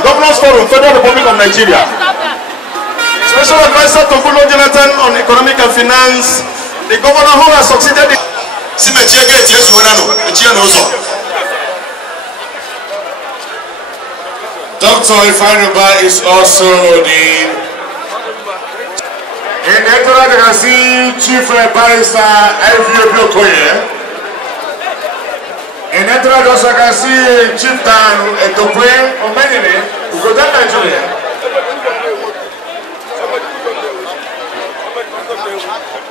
Governors Forum, Federal Republic of Nigeria. Special Advisor to Goodluck Jonathan on Economic and Finance. The governor who has succeeded. Dr. Ifeanyiba is also the. In the entourage, you can see Chief Barrister F.V. Okoye. In the entourage, also you can see Chief Dan Etokwe Omenine, who goes down Nigeria.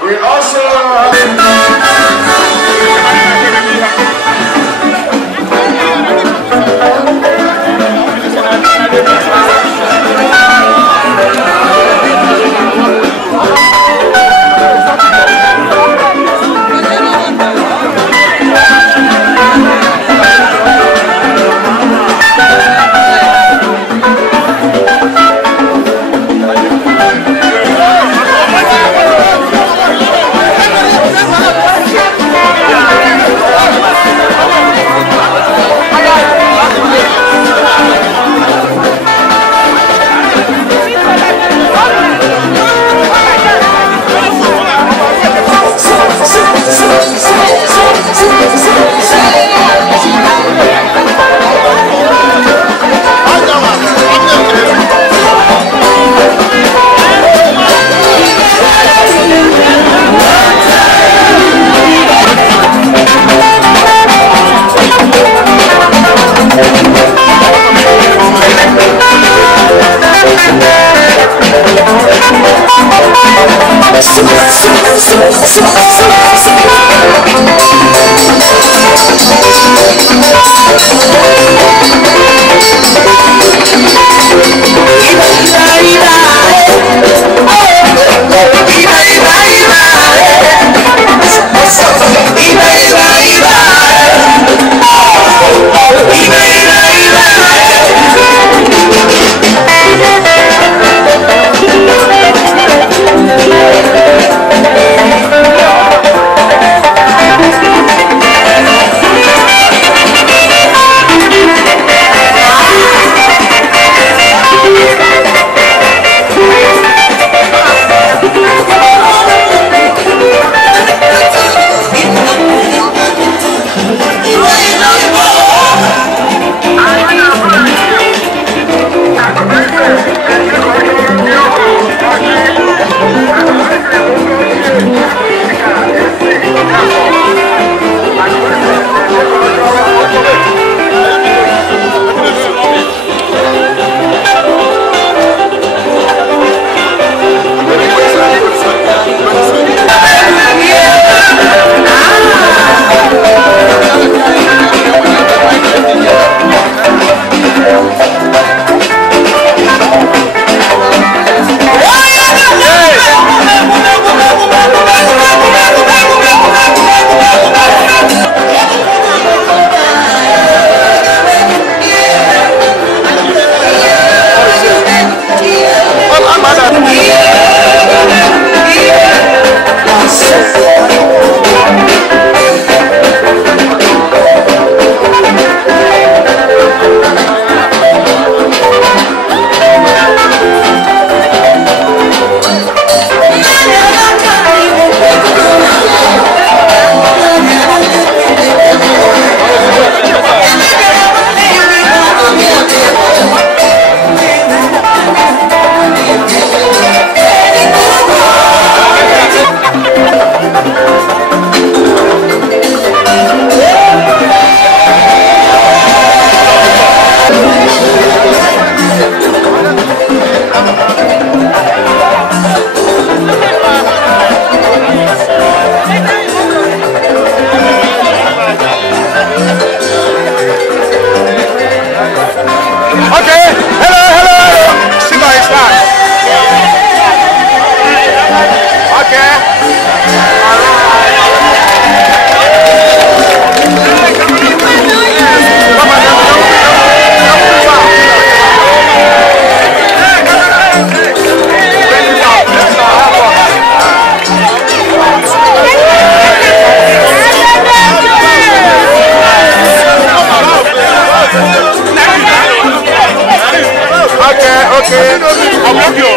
We also have Okay. Hello, hello, hello. Sit on his back. Okay. Okay. I'll block you.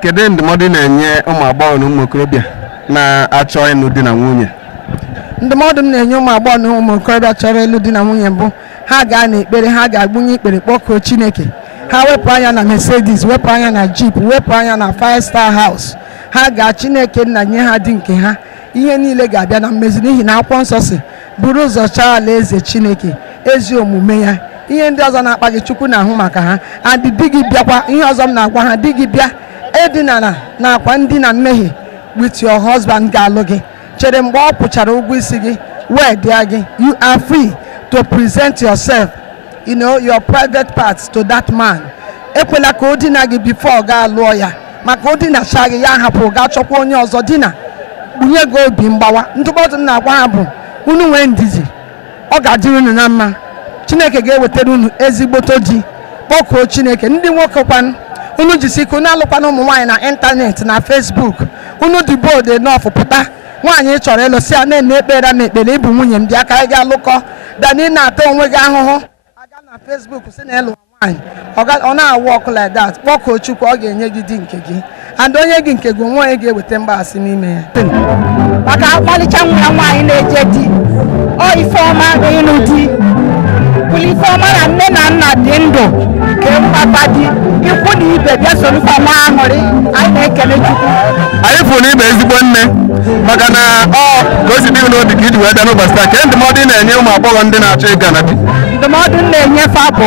Kedu ndụmọdụ na-enye ụmụ agbọghọ na ụmụ okorobịa na-achọ ịlụ di na nwunye? Ndụmọdụ m na-enye ụmụ agbọghọ na ụmụ okorobịa chọrọ ịlụ di na nwunye bụ ha gaa n'ekpere, ha ga-agbunye ikpere kpọkuo Chineke, ha wepụ anya na Mercedes, wepụ anya na Jeep, wepụ anya na 5-star house, ha ga Chineke nna nye ha di nke ha, ihe niile ga-abịa na mmezi n'ihi na akwụkwọ nsọ si buru ụzọ chọọ alaeze Chineke, ezi omume ya, ihe ndị ọzọ na-akpa gị Chukwu na-ahụ maka ha. Adị di gị bịakwa, ihe ọzọ m na-agwa ha, di gị bịa edinara na akwa ndina mmehie with your husband ga-alụ gị, chere mgbe ọ pụchara ụgwọ isi gị wee dịa gị. You are free to present yourself, your private parts to that man. Ekwela ka o dina gị before ga alụọ ya, maka o dinacha gị ya hapụ gaa chọkwa onye ọzọ dina bunye gị obi mgbawa. Ndụmọdụ na-agwa ha bụ unu nwee ndizi, ọ ga-adịrị unu na mma. Chineke ga-ewetara unu ezigboto di. Kpọkuo Chineke. Ndị nwoke kwanụ unu jisike unu alụkwana ụmụ nwaanyị na ịntanetị na Facebook. Unu dị bold enough pụta nwaanyị chọrọ ịlụ si ya na ekpere na ekpere ịbụ nwunye m bịa ka anyị ga-alụkọ dani na-ata onwe gị ahụhụ aga na Facebook si na ịlụ nwaanyị ọ na-awụ ọkụ like that. Kpọkuo Chukwu, ọ ga-enye gị di nke gị, and onye gị nke gị onwe onye ga-eweta mgbaasị n'ime ya. Maka akpalicha nwa nwaanyị na-eje di ọ Ifeọma ịnụ di bụrụ Ifeọma na nne na nna dị ndụ ka mkpata di ikwu na ibe bịa soro Ifeọma aṅụrị. Anyị na-ekele Chukwu. Anyị fụrụ na ibe ezigbo nne maka na ọ ka o si dị n'obi ka iji wee bịa n'ụbọchị taa. Ka ndụmọdụ ị na-enye ụmụ agbọghọ ndị na-achọ ịga na di? Ndụmọdụ na-enyefe bụ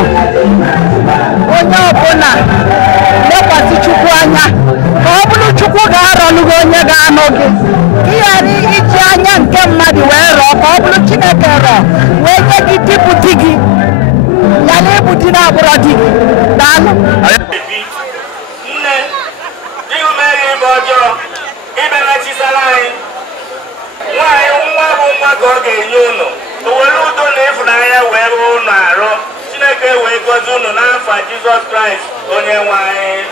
onye ọbụla lekwasị Chukwu anya, ka ọ bụrụ Chukwu ga-arọlụ gị onye ga-anụ gị, ka ị ghara iji anya nke mmadụ wee rọọ, ka ọ bụrụ Chineke rọọ wee nye gị di bụ di gị yana ịbụ di na-abụrọ di gị. Daalụ. Nne, ịhụ mere ibe ọjọọ ibemechisara anyị nwaanyị nwa bụ nwa ka ọ ga-enye unu, o were udo na ịfụnanya wee rụọ unu arụ. Chineke wee gọzie unu n'afọ Jizọs Kraịst onye nwe anyị.